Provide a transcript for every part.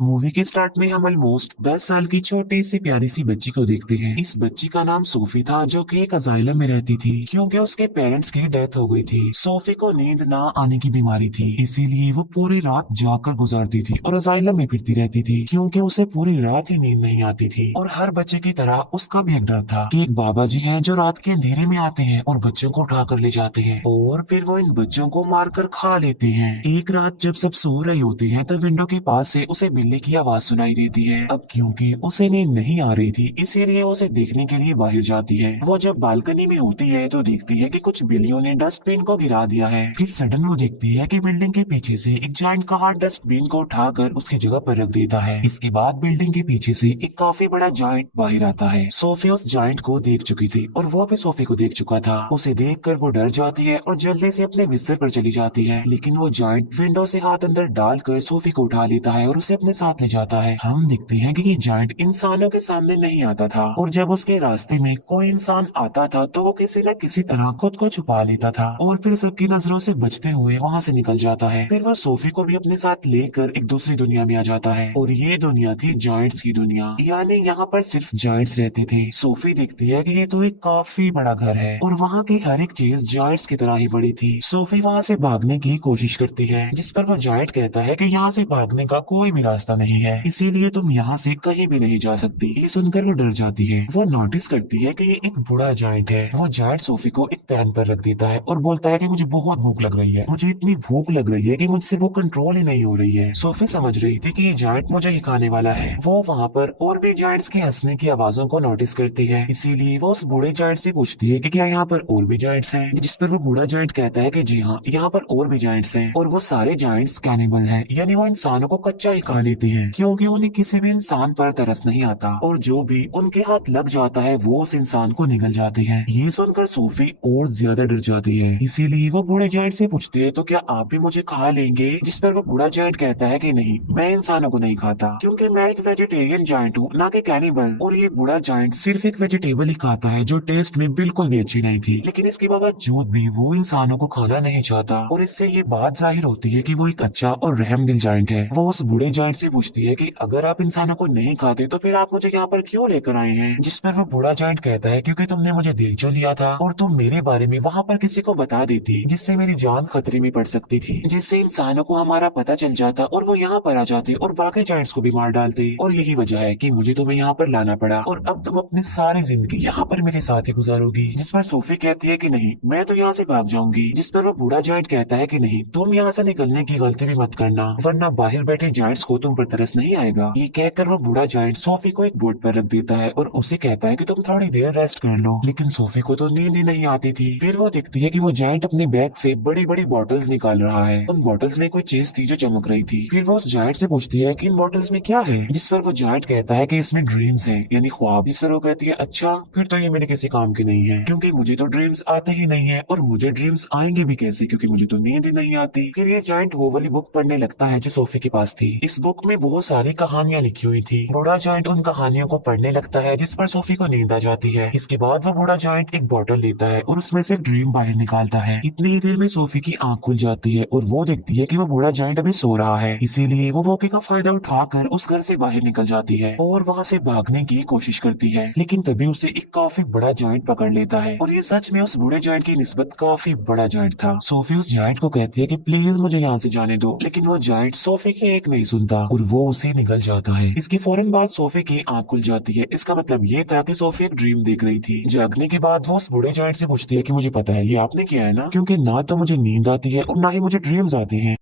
Movie के start में हम ऑलमोस्ट 10 साल की छोटी सी प्यारी सी बच्ची को देखते हैं। इस बच्ची का नाम सोफी था, जो कि एक अजाइलम में रहती थी क्योंकि उसके पेरेंट्स की डेथ हो गई थी। सोफी को नींद ना आने की बीमारी थी, इसीलिए वो पूरी रात जाकर गुजारती थी और अजाइलम में फिरती रहती थी क्योंकि उसे पूरी रात ही नींद नहीं आती थी। और हर बच्चे की तरह उसका भी एक डर था कि एक बाबा जी हैं जो रात के अंधेरे में आते हैं और बच्चों को उठा कर ले जाते हैं और फिर वो इन बच्चों को मारकर खा लेते हैं। एक रात जब सब सो रहे होते हैं तब विंडो के पास से उसे बिल्ली की आवाज सुनाई देती है। अब क्योंकि उसे नींद नहीं आ रही थी, इसीलिए उसे देखने के लिए बाहर जाती है। वो जब बालकनी में होती है तो देखती है कि कुछ बिल्लियों ने डस्टबिन को गिरा दिया है। फिर सडन वो देखती है कि बिल्डिंग के पीछे से एक जायंट कार डस्टबिन को उठाकर उसकी जगह पर रख देता है। इसके बाद बिल्डिंग के पीछे से एक काफी बड़ा जायंट बाहर आता है। सोफी उस जायंट को देख चुकी थी और वो भी सोफी को देख चुका था। उसे देखकर वो डर जाती है और जल्दी से अपने बिस्तर पर चली जाती है, लेकिन वो जायंट विंडो से हाथ अंदर डालकर सोफी को उठा लेता है और उसे अपने साथ ले जाता है। हम देखते हैं कि ये जायंट इंसानों के सामने नहीं आता था और जब उसके रास्ते में कोई इंसान आता था तो वो किसी न किसी तरह खुद को छुपा लेता था और फिर सबकी नजरों से बचते हुए वहाँ से निकल जाता है। फिर वह सोफी को भी अपने साथ लेकर एक दूसरी दुनिया में आ जाता है और ये दुनिया थी जायंट्स की दुनिया, यानी यहाँ पर सिर्फ जायंट्स रहते थे। सोफी देखती है कि ये तो एक काफी बड़ा घर है और वहाँ की हर एक चीज जायंट्स की तरह ही बड़ी थी। सोफी वहाँ से भागने की कोशिश करती है, जिस पर वो जायंट कहता है कि यहाँ से भागने का कोई भी रास्ता नहीं है, इसीलिए तुम यहाँ से कहीं भी नहीं जा सकती। ये सुनकर वो डर जाती है। वो नोटिस करती है कि ये एक बूढ़ा जायंट है। वो जायंट सोफी को एक पैन पर रख देता है और बोलता है कि मुझे बहुत भूख लग रही है, मुझे इतनी भूख लग रही है कि मुझसे वो कंट्रोल ही नहीं हो रही है। सोफी समझ रही थी कि ये जायंट मुझे ही खाने वाला है। वो वहाँ पर और भी जायंट्स के हंसने की आवाजों को नोटिस करती है, इसीलिए वो उस बूढ़े जायंट से पूछती है कि क्या यहाँ पर और भी जायंट्स हैं, जिस पर वो बूढ़ा जायंट कहता है कि जी हाँ, यहाँ पर और भी जायंट्स हैं और वो सारे जायंट्स कैनिबल हैं, यानी वो इंसानों को कच्चा ही खा लेते हैं क्योंकि उन्हें किसी भी इंसान पर तरस नहीं आता और जो भी उनके हाथ लग जाता है वो उस इंसान को निगल जाते हैं। ये सुनकर सोफी और ज्यादा डर जाती है, इसीलिए वो बूढ़े जायंट से पूछती है तो क्या आप भी मुझे खा लेंगे, जिस पर वो बूढ़ा जायंट कहता है कि नहीं, मैं इंसानों को नहीं खाता क्योंकि मैं एक वेजिटेरियन जायंट हूँ, ना कि कैनिबल। और ये बूढ़ा जायंट सिर्फ एक वेजिटेबल ही खाता है जो टेस्ट में बिल्कुल भी अच्छी नहीं थी, लेकिन इसके बावजूद भी वो इंसानों को खाना नहीं चाहता और इससे ये बात जाहिर होती है कि वो एक अच्छा और रहमदिल जायंट है। वो उस बूढ़े जायंट से पूछती है कि अगर आप इंसानों को नहीं खाते तो फिर आप मुझे यहाँ पर क्यों लेकर आए हैं, जिस पर वो बूढ़ा जायंट कहता है क्योंकि तुमने मुझे देख जो लिया था और तुम मेरे बारे में वहाँ पर किसी को बता देती जिससे मेरी जान खतरे में पड़ सकती थी, जिससे इंसानों को हमारा पता चल जाता और वो यहाँ पर आ जाते और बाकी जायंट्स को भी मार डालते, और यही वजह है कि मुझे तुम्हें यहाँ पर लाना पड़ा और अब तुम अपनी सारी जिंदगी यहाँ पर मेरे साथ ही गुजारोगी। जिस पर सोफी कहती है कि नहीं, मैं तो यहाँ से भाग जाऊंगी, जिस पर वो बूढ़ा जायंट कहता है कि नहीं, तुम यहाँ से निकलने की गलती भी मत करना वरना बाहर बैठे जायंट्स को तुम पर तरस नहीं आएगा। ये कहकर वो बूढ़ा जायंट सोफी को एक बोर्ड पर रख देता है और उसे कहता है कि तुम थोड़ी देर रेस्ट कर लो, लेकिन सोफी को तो नींद ही नहीं आती थी। फिर वो देखती है कि वो जायंट अपने बैग से बड़ी बड़ी बॉटल्स निकाल रहा है। उन बॉटल्स में कोई चीज थी जो चमक रही थी। फिर वो उस जायंट से पूछती है कि इन बॉटल्स में क्या है, जिस पर वो जायंट कहता है कि इसमें ड्रीम्स हैं, यानी ख्वाब। जिस पर वो कहती है अच्छा, फिर तो ये मेरे किसी काम की नहीं है क्योंकि मुझे तो ड्रीम्स आते ही नहीं है और मुझे ड्रीम्स आएंगे भी कैसे क्योंकि मुझे तो नींद ही नहीं आती। फिर ये जायंट वो वाली बुक पढ़ने लगता है जो सोफी के पास थी। इस बुक में बहुत सारी कहानियां लिखी हुई थी। बूढ़ा जायंट उन कहानियों को पढ़ने लगता है जिस पर सोफी को नींद आ जाती है। इसके बाद वो बूढ़ा जायंट एक बोतल लेता है और उसमें से ड्रीम बाहर निकालता है। इतनी ही देर में सोफी की आंख खुल जाती है और वो देखती है कि वो बूढ़ा जायंट अभी सो रहा है, इसीलिए वो मौके का फायदा उठाकर उस घर से बाहर निकल जाती है और वहाँ से भागने की कोशिश करती है, लेकिन तभी उसे एक काफी बड़ा जायंट पकड़ लेता है और ये सच में उस बूढ़े जायंट की निस्बत काफी बड़ा जायंट था। सोफी उस जायंट को कहती है कि प्लीज मुझे यहाँ से जाने दो, लेकिन वो जायंट सोफी की एक नहीं सुनता और वो उसे निगल जाता है। इसके फौरन बाद सोफी की आंख खुल जाती है। इसका मतलब ये था कि सोफी एक ड्रीम देख रही थी। जागने के बाद वो उस बूढ़े जायंट से पूछती है कि मुझे पता है ये आपने किया है ना, क्योंकि ना तो मुझे नींद आती है और ना ही मुझे ड्रीम्स आते हैं,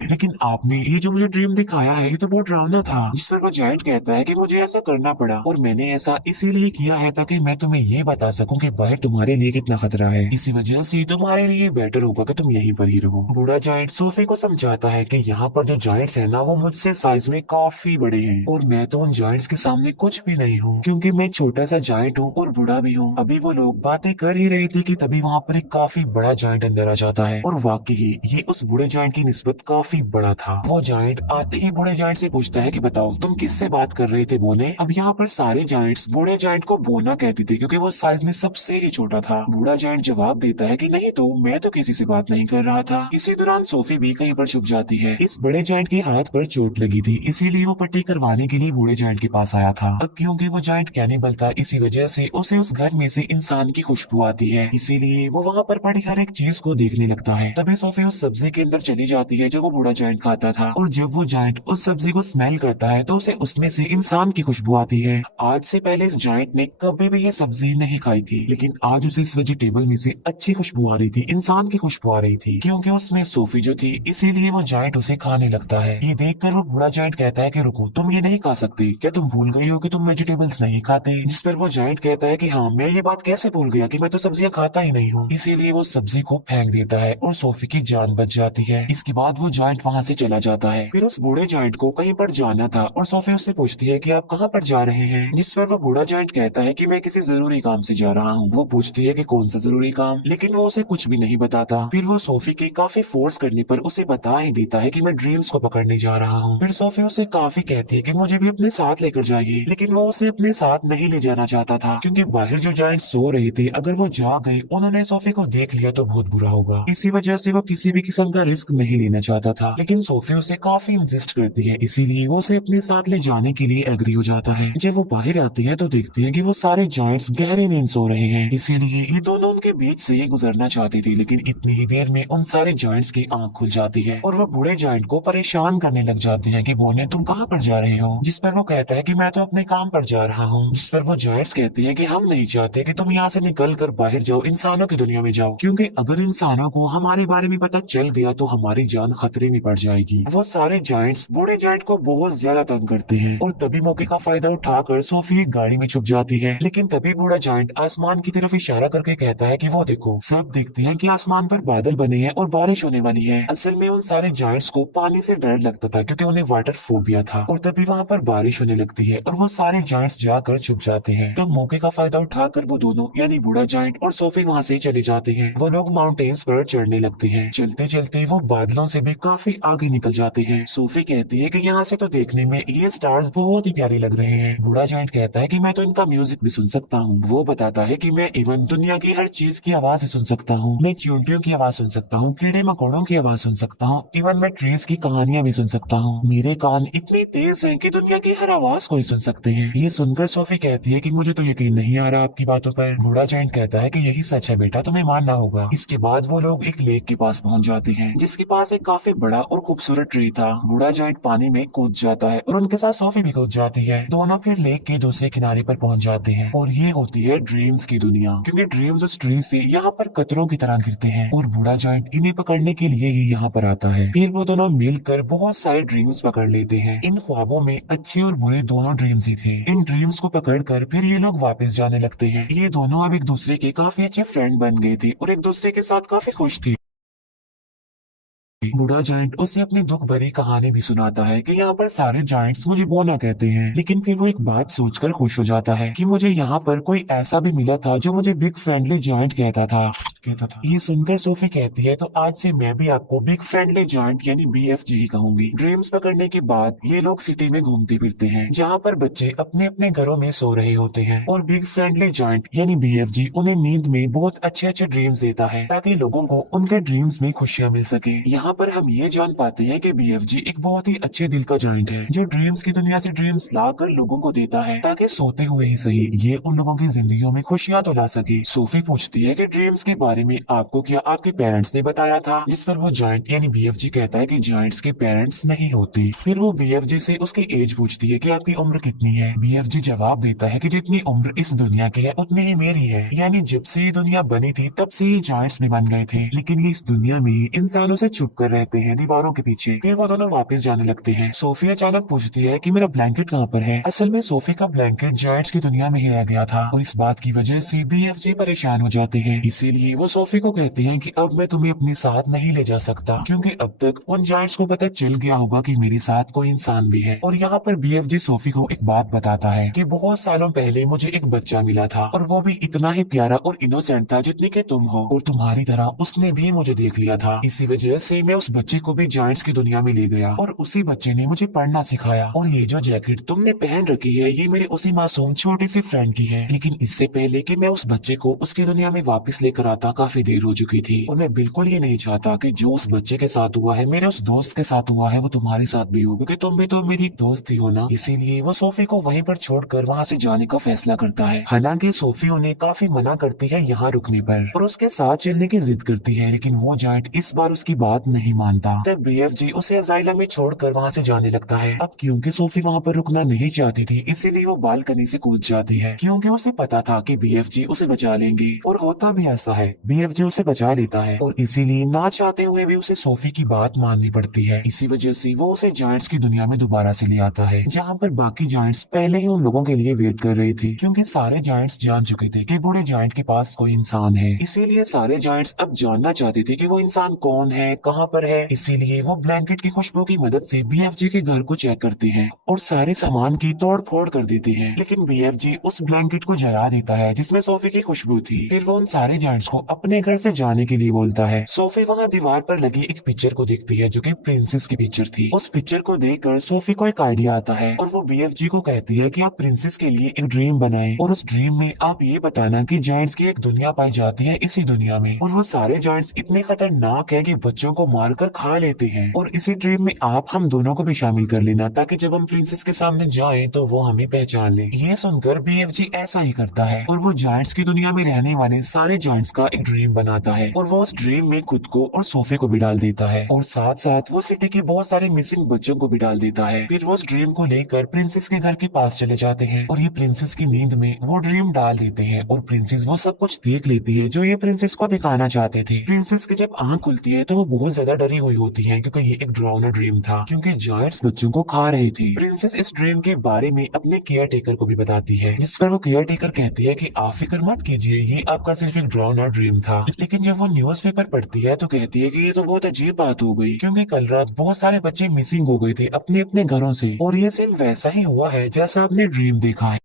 लेकिन आपने ये जो मुझे ड्रीम दिखाया है ये तो बहुत डरावना था। जिस पर वो जायंट कहता है कि मुझे ऐसा करना पड़ा और मैंने ऐसा इसीलिए किया है ताकि मैं तुम्हें ये बता सकूं कि बाहर तुम्हारे लिए कितना खतरा है, इसी वजह से तुम्हारे लिए बेटर होगा कि तुम यहीं पर ही रहो। बूढ़ा जायंट सोफी को समझाता है कि यहाँ पर जो जायंट्स है ना वो मुझसे साइज में काफी बड़े हैं और मैं तो उन जायंट्स के सामने कुछ भी नहीं हूँ क्योंकि मैं छोटा सा जायंट हूँ और बूढ़ा भी हूँ। अभी वो लोग बातें कर ही रहे थे कि तभी वहाँ पर एक काफी बड़ा जायंट अंदर आ जाता है और वाकई ये उस बूढ़े जायंट की निस्बत काफी काफी बड़ा था। वो जायंट आते ही बूढ़े जायंट से पूछता है कि बताओ तुम किससे बात कर रहे थे बोने। अब यहाँ पर सारे जायंट्स बूढ़े जायंट को बोना कहते थे क्योंकि वो साइज में सबसे ही छोटा था। बूढ़ा जायंट जवाब देता है कि नहीं तो मैं तो किसी से बात नहीं कर रहा था। इसी दौरान सोफी भी कहीं पर छुप जाती है। इस बड़े जायंट के हाथ पर चोट लगी थी, इसीलिए वो पट्टी करवाने के लिए बूढ़े जायंट के पास आया था। अब क्योंकि वो जायंट कैनिबल था, इसी वजह से उसे उस घर में से इंसान की खुशबू आती है, इसीलिए वो वहाँ पर पड़ी हर एक चीज को देखने लगता है। तभी सोफी उस सब्जी के अंदर चली जाती है जो वो बूढ़ा जायंट खाता था, और जब वो जायंट उस सब्जी को स्मेल करता है तो उसे उसमें से इंसान की खुशबू आती है। आज से पहले इस जायंट ने कभी भी ये सब्जी नहीं खाई थी, लेकिन आज उसे इस वेजिटेबल में से अच्छी खुशबू आ रही थी, इंसान की खुशबू आ रही थी, क्योंकि उसमें सोफी जो थी, इसीलिए वो जायंट उसे खाने लगता है। ये देखकर वो बूढ़ा जायंट कहता है कि रुको, तुम ये नहीं खा सकते, क्या तुम भूल गई हो कि तुम वेजिटेबल्स नहीं खाते। जिस पर वो जायंट कहता है कि हाँ, मैं ये बात कैसे भूल गया कि मैं तो सब्जियां खाता ही नहीं हूँ। इसीलिए वो सब्जी को फेंक देता है और सोफी की जान बच जाती है। इसके बाद वो जायंट वहाँ से चला जाता है। फिर उस बूढ़े जायंट को कहीं पर जाना था और सोफी उससे पूछती है कि आप कहाँ पर जा रहे हैं। जिस पर वो बूढ़ा जायंट कहता है कि मैं किसी जरूरी काम से जा रहा हूँ। वो पूछती है कि कौन सा जरूरी काम, लेकिन वो उसे कुछ भी नहीं बताता। फिर वो सोफी के काफी फोर्स करने पर उसे बता ही देता है कि मैं ड्रीम्स को पकड़ने जा रहा हूँ। फिर सोफी उसे काफी कहती है कि मुझे भी अपने साथ लेकर जाइए, लेकिन वो उसे अपने साथ नहीं ले जाना चाहता था, क्योंकि बाहर जो जायंट सो रहे थे, अगर वो जा गए, उन्होंने सोफी को देख लिया तो बहुत बुरा होगा। इसी वजह से वो किसी भी किस्म का रिस्क नहीं लेना चाहता था, लेकिन सोफी उसे काफी इंसिस्ट करती है, इसीलिए वो उसे अपने साथ ले जाने के लिए एग्री हो जाता है। जब वो बाहर आते हैं तो देखते हैं कि वो सारे जायंट्स गहरी नींद सो रहे हैं, इसीलिए ये दोनों उनके बीच से ही गुजरना चाहती थी, लेकिन इतनी ही देर में उन सारे जायंट्स की आंख खुल जाती है और वो बूढ़े जायंट को परेशान करने लग जाते हैं कि बोने तुम कहाँ पर जा रहे हो। जिस पर वो कहता है कि मैं तो अपने काम पर जा रहा हूँ। जिस पर वो जायंट्स कहते हैं कि हम नहीं चाहते कि तुम यहाँ से निकल कर बाहर जाओ, इंसानों की दुनिया में जाओ, क्योंकि अगर इंसानों को हमारे बारे में पता चल गया तो हमारी जान खतरे में पड़ जाएगी। वो सारे जायंट्स बूढ़े जायंट को बहुत ज्यादा तंग करते हैं और तभी मौके का फायदा उठाकर सोफी एक गाड़ी में छुप जाती है। लेकिन तभी बूढ़ा जायंट आसमान की तरफ इशारा करके कहता है कि वो देखो। सब देखते हैं कि आसमान पर बादल बने हैं और बारिश होने वाली है। असल में उन सारे जायंट्स को पानी से डर लगता था क्योंकि उन्हें वाटर फोबिया था, और तभी वहाँ पर बारिश होने लगती है और वो सारे जायंट्स जाकर छुप जाते हैं। तब मौके का फायदा उठाकर वो दोनों यानी बूढ़ा जायंट और सोफी वहाँ से चले जाते हैं। वो लोग माउंटेन्स पर चढ़ने लगते हैं। चलते चलते वो बादलों से भी काफी आगे निकल जाते हैं। सोफी कहती है कि यहाँ से तो देखने में ये स्टार्स बहुत ही प्यारे लग रहे हैं। बूढ़ा जायंट कहता है कि मैं तो इनका म्यूजिक भी सुन सकता हूँ। वो बताता है कि मैं इवन दुनिया की हर चीज की आवाज सुन सकता हूँ। मैं चींटियों की आवाज सुन सकता हूँ, कीड़े मकोड़ों की आवाज सुन सकता हूँ, इवन मैं ट्रीज की कहानियां भी सुन सकता हूँ। मेरे कान इतनी तेज हैं कि दुनिया की हर आवाज को ही सुन सकते हैं। ये सुनकर सोफी कहती है कि मुझे तो यकीन नहीं आ रहा आपकी बातों पर। बूढ़ा जायंट कहता है कि यही सच है बेटा, तुम्हें मानना होगा। इसके बाद वो लोग एक लेक के पास पहुंच जाते हैं, जिसके पास एक काफी बड़ा और खूबसूरत ट्री था। बूढ़ा जायंट पानी में कूद जाता है और उनके साथ सोफी भी कूद जाती है। दोनों फिर लेक के दूसरे किनारे पर पहुंच जाते हैं और ये होती है ड्रीम्स की दुनिया, क्योंकि ड्रीम्स उस ट्री से यहाँ पर कतरों की तरह गिरते हैं और बूढ़ा जायंट इन्हें पकड़ने के लिए ही यहाँ पर आता है। फिर वो दोनों मिलकर बहुत सारे ड्रीम्स पकड़ लेते हैं। इन ख्वाबों में अच्छे और बुरे दोनों ड्रीम्स ही थे। इन ड्रीम्स को पकड़कर फिर ये लोग वापस जाने लगते हैं। ये दोनों अब एक दूसरे के काफी अच्छे फ्रेंड बन गए थे और एक दूसरे के साथ काफी खुश थे। बूढ़ा जायंट उसे अपनी दुख भरी कहानी भी सुनाता है कि यहाँ पर सारे जायंट्स मुझे बोना कहते हैं, लेकिन फिर वो एक बात सोचकर खुश हो जाता है कि मुझे यहाँ पर कोई ऐसा भी मिला था जो मुझे बिग फ्रेंडली जायंट कहता था। ये सुनकर सोफी कहती है तो आज से मैं भी आपको बिग फ्रेंडली जायंट यानी BFG ही कहूंगी। ड्रीम्स पकड़ने के बाद ये लोग सिटी में घूमते फिरते हैं, जहाँ पर बच्चे अपने अपने घरों में सो रहे होते हैं और बिग फ्रेंडली जायंट यानी BFG उन्हें नींद में बहुत अच्छे अच्छे ड्रीम्स देता है ताकि लोगों को उनके ड्रीम्स में खुशियाँ मिल सके। यहाँ पर हम ये जान पाते हैं कि BFG एक बहुत ही अच्छे दिल का जायंट है जो ड्रीम्स की दुनिया से ड्रीम्स लाकर लोगों को देता है ताकि सोते हुए ही सही ये उन लोगों की जिंदगियों में खुशियाँ तो ला सके। सोफी पूछती है कि ड्रीम्स के बारे में आपको क्या आपके पेरेंट्स ने बताया था, जिस पर वो जायंट यानी BFG कहता है कि जायंट्स के पेरेंट्स नहीं होते। फिर वो BFG से उसकी एज पूछती है कि आपकी उम्र कितनी है। BFG जवाब देता है कि जितनी उम्र इस दुनिया की है उतनी ही मेरी है, यानी जब से ये दुनिया बनी थी तब से ये जायंट्स भी बन गए थे, लेकिन ये इस दुनिया में ही इंसानों से छुप कर रहते हैं दीवारों के पीछे। फिर वो दोनों वापस जाने लगते हैं। सोफी अचानक पूछती है कि मेरा ब्लैंकेट कहाँ पर है। असल में सोफी का ब्लैंकेट जायंट्स की दुनिया में ही रह गया था और इस बात की वजह से BFG परेशान हो जाते हैं, इसीलिए वो सोफी को कहते हैं कि अब मैं तुम्हें अपने साथ नहीं ले जा सकता, क्योंकि अब तक उन जायंट्स को पता चल गया होगा कि मेरे साथ कोई इंसान भी है। और यहाँ पर बीएफजी सोफी को एक बात बताता है कि बहुत सालों पहले मुझे एक बच्चा मिला था, और वो भी इतना ही प्यारा और इनोसेंट था जितने के तुम हो, और तुम्हारी तरह उसने भी मुझे देख लिया था। इसी वजह से मैं उस बच्चे को भी जायंट्स की दुनिया में ले गया, और उसी बच्चे ने मुझे पढ़ना सिखाया। और ये जो जैकेट तुमने पहन रखी है ये मेरे उसी मासूम छोटी सी फ्रेंड की है। लेकिन इससे पहले कि मैं उस बच्चे को उसकी दुनिया में वापस लेकर आता काफी देर हो चुकी थी, और मैं बिल्कुल ये नहीं चाहता कि जो उस बच्चे के साथ हुआ है, मेरे उस दोस्त के साथ हुआ है, वो तुम्हारे साथ भी हो, क्योंकि तुम भी तो मेरी एक दोस्त ही हो ना। इसीलिए वो सोफी को वहीं पर छोड़कर वहाँ से जाने का फैसला करता है। हालांकि सोफी उन्हें काफी मना करती है यहाँ रुकने पर, और उसके साथ चलने की जिद करती है, लेकिन वो जायंट इस बार उसकी बात नहीं मानता। तब बीएफजी उसे अजाइलम में छोड़कर वहाँ से जाने लगता है। अब क्योंकि सोफी वहाँ पर रुकना नहीं चाहती थी, इसीलिए वो बालकनी से कूद जाती है, क्योंकि उसे पता था कि बीएफजी उसे बचा लेंगे। और होता भी ऐसा है, बीएफजी उसे बचा लेता है, और इसीलिए ना चाहते हुए भी उसे सोफी की बात माननी पड़ती है। इसी वजह से वो उसे जायंट्स की दुनिया में दोबारा से ले आता है, जहाँ पर बाकी जायंट्स पहले ही उन लोगों के लिए वेट कर रहे थे, क्योंकि सारे जायंट्स जान चुके थे कि बूढ़े जायंट के पास कोई इंसान है। इसीलिए सारे जायंट्स अब जानना चाहते थे कि वो इंसान कौन है, कहाँ पर है। इसीलिए वो ब्लैंकेट की खुशबू की मदद से बीएफजी के घर को चेक करते हैं, और सारे सामान की तोड़ फोड़ कर देते हैं। लेकिन बीएफजी उस ब्लैंकेट को जला देता है जिसमें सोफी की खुशबू थी। फिर वो उन सारे जायंट्स को अपने घर से जाने के लिए बोलता है। सोफी वहाँ दीवार पर लगी एक पिक्चर को देखती है, जो कि प्रिंसेस की पिक्चर थी। उस पिक्चर को देखकर सोफी को एक आइडिया आता है, और वो बीएफजी को कहती है कि आप प्रिंसेस के लिए एक ड्रीम बनाएं, और उस ड्रीम में आप ये बताना कि जायंट्स की एक दुनिया पाई जाती है इसी दुनिया में, और वो सारे जायंट्स इतने खतरनाक है कि बच्चों को मारकर खा लेते हैं। और इसी ड्रीम में आप हम दोनों को भी शामिल कर लेना, ताकि जब हम प्रिंसेस के सामने जाएं तो वो हमें पहचान ले। ये सुनकर बीएफजी ऐसा ही करता है, और वो जायंट्स की दुनिया में रहने वाले सारे जायंट्स का एक ड्रीम बनाता है, और वो उस ड्रीम में खुद को और सोफे को भी डाल देता है, और साथ साथ वो सिटी के बहुत सारे मिसिंग बच्चों को भी डाल देता है। फिर वो उस ड्रीम को लेकर प्रिंसेस के घर के पास चले जाते हैं, और ये प्रिंसेस की नींद में वो ड्रीम डाल देते हैं, और प्रिंसेस वो सब कुछ देख लेती है जो ये प्रिंसेस को दिखाना चाहते थे। प्रिंसेस की जब आंख खुलती है तो वो बहुत ज्यादा डरी हुई होती है, क्योंकि ये एक डरावना ड्रीम था, क्योंकि जायंट्स बच्चों को खा रहे थे। प्रिंसेस इस ड्रीम के बारे में अपने केयर टेकर को भी बताती है, जिस पर वो केयर टेकर कहती है कि आप फिक्र मत कीजिए, ये आपका सिर्फ एक डरावना ड्रीम था। लेकिन जब वो न्यूज़पेपर पढ़ती है तो कहती है कि ये तो बहुत अजीब बात हो गई, क्योंकि कल रात बहुत सारे बच्चे मिसिंग हो गए थे अपने अपने घरों से, और ये सेम वैसा ही हुआ है जैसा आपने ड्रीम देखा है।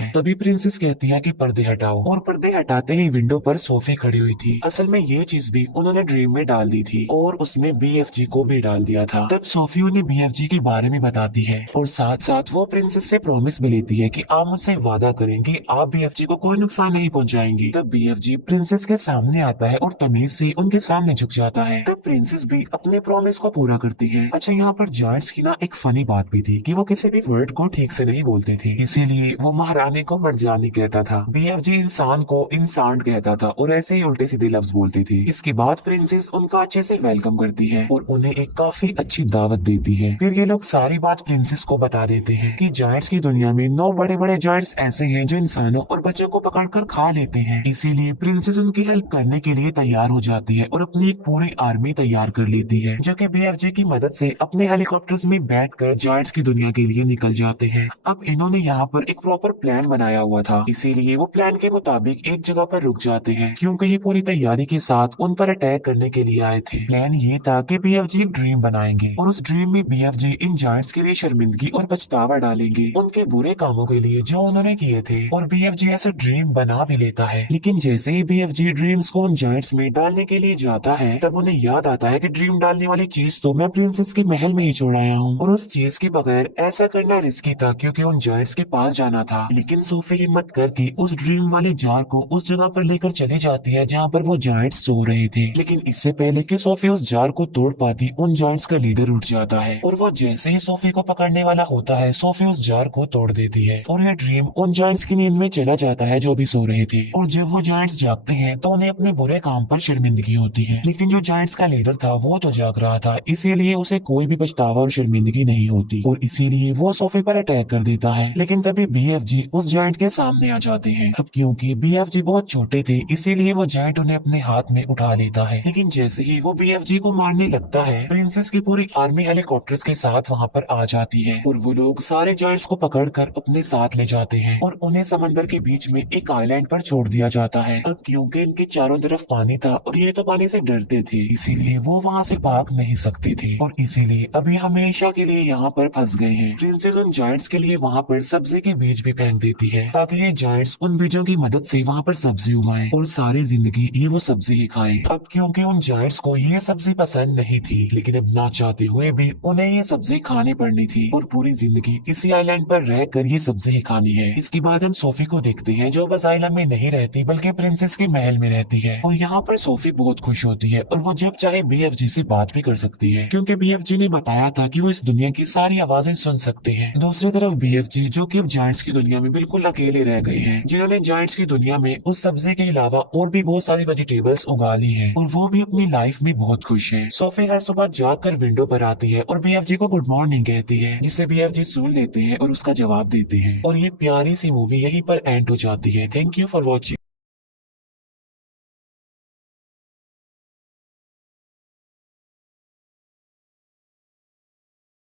तभी प्रिंसेस कहती है कि पर्दे हटाओ, और पर्दे हटाते ही विंडो पर सोफी खड़ी हुई थी। असल में ये चीज भी उन्होंने ड्रीम में डाल दी थी, और उसमें बीएफजी को भी डाल दिया था। तब सोफी उन्हें बीएफजी के बारे में बताती है, और साथ साथ वो प्रिंसेस से प्रॉमिस भी लेती है कि आप मुझसे वादा करें कि आप बीएफजी को कोई नुकसान नहीं पहुंचाएंगी। तब बीएफजी प्रिंसेस के सामने आता है और तमीज से उनके सामने झुक जाता है। तब प्रिंसेस भी अपने प्रॉमिस को पूरा करती है। अच्छा, यहाँ पर जायंट्स की ना एक फनी बात भी थी कि वो किसी भी वर्ड को ठीक से नहीं बोलते थे, इसीलिए वो महारानी को मर्जानी कहता था, बीएफजी इंसान को इंसान कहता था, और ऐसे ही उल्टे सीधे लफ्ज बोलती थी। इसके बाद प्रिंसेस उनका अच्छे से वेलकम करती है और उन्हें एक काफी अच्छी दावत देती है। फिर ये लोग सारी बात प्रिंसेस को बता देते हैं कि जायंट्स की दुनिया में 9 बड़े बड़े जायंट्स ऐसे हैं जो इंसानों और बच्चों को पकड़कर खा लेते हैं। इसीलिए प्रिंसेस उनकी हेल्प करने के लिए तैयार हो जाती है और अपनी एक पूरी आर्मी तैयार कर लेती है, जो कि बीएफजी की मदद से अपने हेलीकॉप्टर्स में बैठकर जायंट्स की दुनिया के लिए निकल जाते हैं। अब इन्होंने यहाँ पर एक प्रॉपर प्लान बनाया हुआ था, इसीलिए वो प्लान के मुताबिक एक जगह पर रुक जाते हैं, क्योंकि ये पूरी तैयारी के साथ उन पर अटैक करने के लिए आए थे। प्लान ये था कि बीएफजी एक ड्रीम बनाएंगे, और उस ड्रीम में बीएफजी इन जायंट्स के लिए शर्मिंदगी और पछतावा डालेंगे उनके बुरे कामों के लिए जो उन्होंने किए थे। और बीएफजी ऐसा ड्रीम बना भी लेता है, लेकिन जैसे ही बीएफजी ड्रीम्स को उन जायंट्स में डालने के लिए जाता है, तब उन्हें याद आता है कि ड्रीम डालने वाली चीज तो मैं प्रिंसेस के महल में ही छोड़ आया हूँ, और उस चीज के बगैर ऐसा करना रिस्की था, क्योंकि उन जायंट्स के पास जाना था। लेकिन सोफी हिम्मत करके उस ड्रीम वाले जार को उस जगह पर लेकर चली जाती है जहाँ पर वो जायंट्स सो रहे थे। लेकिन इससे पहले कि सोफी उस जार को तोड़ पाती, उन जायंट्स का लीडर उठ जाता है, और वो जैसे ही सोफी को पकड़ने वाला होता है, सोफी उस जार को तोड़ देती है, और ये ड्रीम उन जायंट्स की नींद में चला जाता है जो भी सो रहे थे। और जब वो जायंट्स जागते हैं तो उन्हें अपने बुरे काम पर शर्मिंदगी होती है, लेकिन जो जायंट्स का लीडर था वो तो जाग रहा था, इसीलिए उसे कोई भी पछतावा और शर्मिंदगी नहीं होती, और इसीलिए वो सोफी पर अटैक कर देता है। लेकिन तभी बीएफजी उस जायंट के सामने आ जाते हैं। अब क्योंकि BFG बहुत छोटे थे इसीलिए वो जायंट उन्हें अपने हाथ में उठा लेता है, लेकिन जैसे ही वो BFG को मारने लगता है प्रिंसेस की पूरी आर्मी हेलीकॉप्टर्स के साथ वहाँ पर आ जाती है और वो लोग सारे जायंट्स को पकड़कर अपने साथ ले जाते हैं और उन्हें समंदर के बीच में एक आइलैंड पर छोड़ दिया जाता है। अब क्योंकि इनके चारों तरफ पानी था और ये तो पानी से डरते थे इसीलिए वो वहाँ से भाग नहीं सकते थे और इसीलिए अभी हमेशा के लिए यहाँ पर फंस गए हैं। प्रिंसेस उन जायंट्स के लिए वहाँ पर सब्जी के बीज भी फेंक देती है ताकि ये जायंट्स उन बीजों की मदद से वहाँ पर सब्जी उगाएं और सारी जिंदगी ये वो सब्जी ही खाएं। अब क्योंकि उन जायंट्स को ये सब्जी पसंद नहीं थी लेकिन अब ना चाहते हुए भी उन्हें ये सब्जी खानी पड़नी थी और पूरी जिंदगी इसी आइलैंड पर रहकर ये सब्जी ही खानी है। इसके बाद हम सोफी को देखते हैं जो बस आइलैंड में नहीं रहती बल्कि प्रिंसेस के महल में रहती है और यहाँ पर सोफी बहुत खुश होती है और वो जब चाहे BFG से बात भी कर सकती है क्योंकि BFG ने बताया था कि वो इस दुनिया की सारी आवाजें सुन सकते हैं। दूसरी तरफ BFG जो कि अब जायंट्स की दुनिया में बिल्कुल अकेले रह गए हैं, जिन्होंने जायंट्स की दुनिया में उस सब्जी के अलावा और भी बहुत सारी वेजिटेबल्स उगा ली है और वो भी अपनी लाइफ में बहुत खुश है। सोफी हर सुबह जाकर विंडो पर आती है और BFG को गुड मॉर्निंग कहती है जिसे BFG सुन लेते हैं और उसका जवाब देते हैं और ये प्यारी सी मूवी यहीं पर एंड हो जाती है। Thank you for watching.